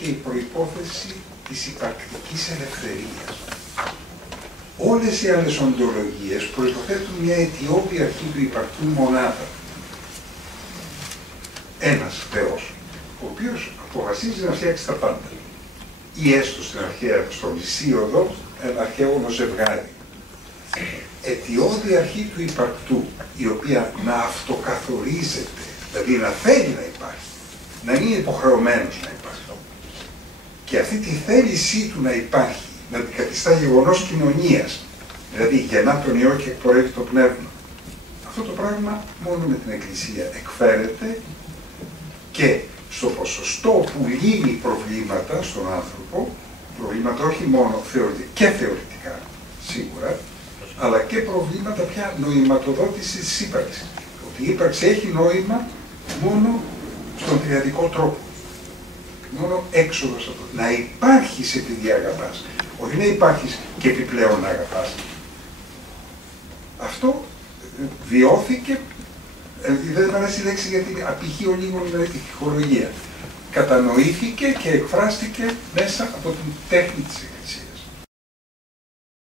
και η προϋπόθεση της υπαρκτικής ελευθερίας. Όλες οι άλλες οντολογίες προϋποθέτουν μια αιτιώδη αρχή του υπαρκτού μονάδα. Ένας Θεός, ο οποίος αποφασίζει να φτιάξει τα πάντα. Ή έστω στην αρχαία, στον Ησίωδο, ένα αρχαίο ζευγάρι. Αιτιώδη αρχή του υπαρκτού, η οποία να αυτοκαθορίζεται, δηλαδή να θέλει να υπάρχει, να είναι υποχρεωμένος να υπάρχει. Και αυτή τη θέλησή του να υπάρχει, να την καθιστά γεγονός κοινωνίας, δηλαδή γεννά τον Υιό και εκπορεύει το Πνεύμα. Αυτό το πράγμα μόνο με την Εκκλησία εκφέρεται και στο ποσοστό που λύνει προβλήματα στον άνθρωπο, προβλήματα όχι μόνο και θεωρητικά, σίγουρα, αλλά και προβλήματα πια νοηματοδότησης της ύπαρξης. Ότι η ύπαρξη έχει νόημα μόνο στον τριαδικό τρόπο. Μόνο έξοδος από το. Να υπάρχεις επειδή αγαπάς. Όχι να υπάρχεις και επιπλέον να αγαπάς. Αυτό βιώθηκε, δεν μου αρέσει η λέξη γιατί απηχεί ο λίγο με τη τυχολογία. Κατανοήθηκε και εκφράστηκε μέσα από την τέχνη της Εκκλησίας.